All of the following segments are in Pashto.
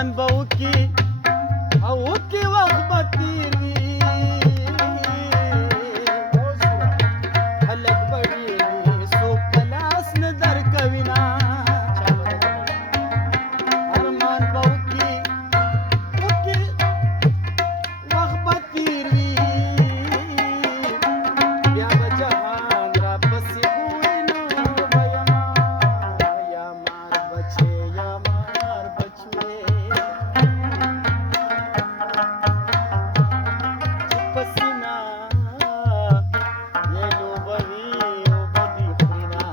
ارمان به وکي او وکي وخت به تېر وي هلک به ډېر وي څوک په لاس نه درکوينه ارمان به وکي وخت به تېر وي بیا به جهان راپسې ګوري نو به یما یا مار بچې یا مار بچوې په سینه یې لوبوي اوبه دې خوري نه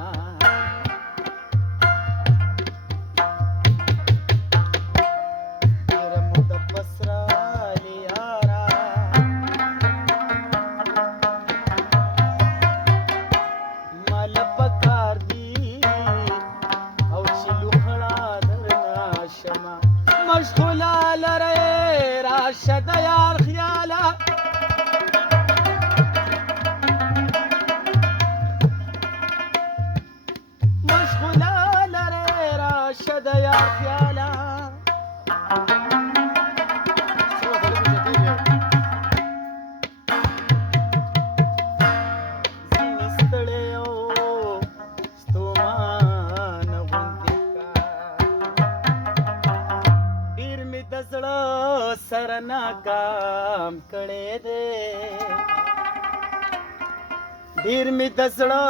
ډېره موده پس رالې یاره ماله پکار دي او چې لوخړه درنه شمه مشغوله لرې راشه د یار خیاله مشغوله لرې راشه د یار خیاله ځینې ستړی او ستومانه غوندې کار ډېر مې د زړه سره ناکام کړی دی ډېر مې د زړه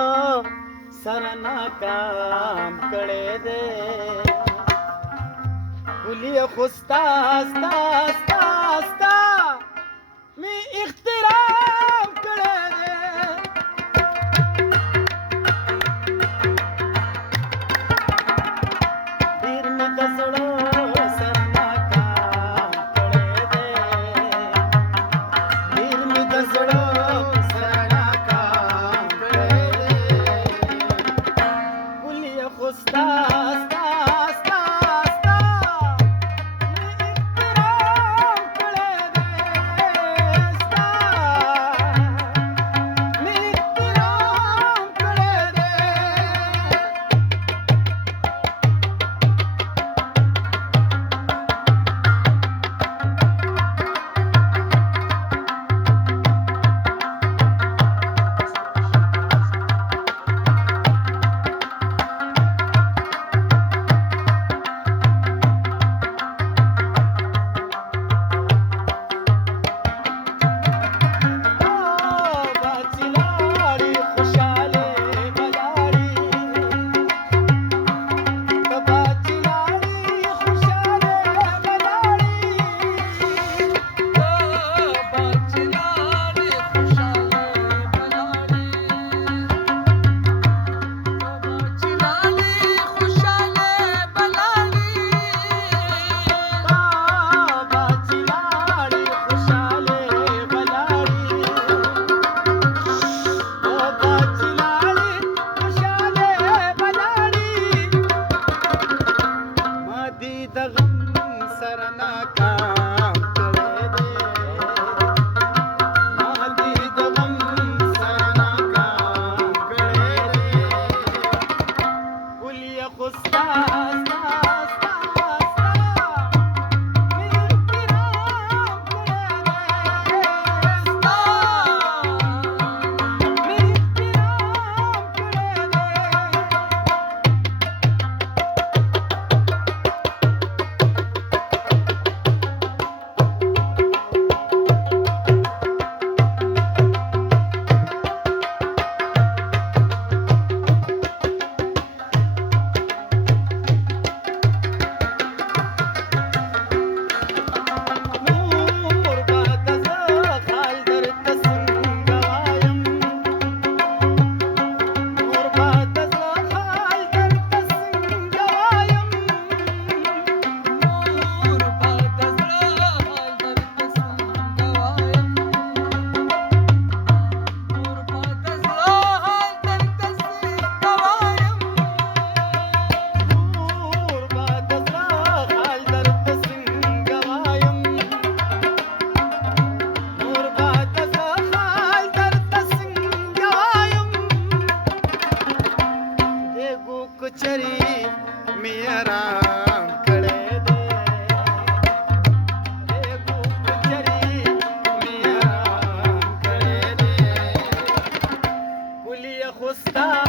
سره ناکام کړی دی ګلې خو ستا ستا ستا ستا مې احترام کړی دی ډېر مې د زړه سره ناکام کړی دی ډېر مې د زړه سره ناکام کړی دی ګلې خو ستا ستا ستا ستا مې احترام کړی دی ستا مې احترام کړی دی باچلاړي خوشاله بلاړي باچلاړي خوشاله بلاړي باچلاړي خوشاله بلاړي باچلاړي خوشاله بلاړي باچلاړي خوشاله بلاړي باچلاړي خوشاله بلاړي ما دې د غم سره ناکام کړی دی ما دې د غم سره ناکام کړی دی ګلې خو ستا ستا ستا ستا مې احترام کړی دی ستا مې احترام کړی دی نور به د زه حال درته څنګه وایم نور به د زه حال درته څنګه وایم نور به د زه حال درته څنګه وایم نور به د زه حال درته څنګه وایم نور به د زه حال درته څنګه وایم نور به د زه حال درته څنګه وایم دیګو کچري مې آرام کړی دی પુસ્તા